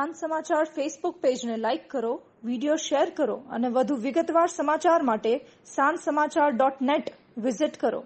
સાંજ સમાચાર ફેસબુક પેજને લાઇક કરો, વિડીયો શેર કરો અને વધુ વિગતવાર સમાચાર માટે sanssamachar.net વિઝિટ કરો.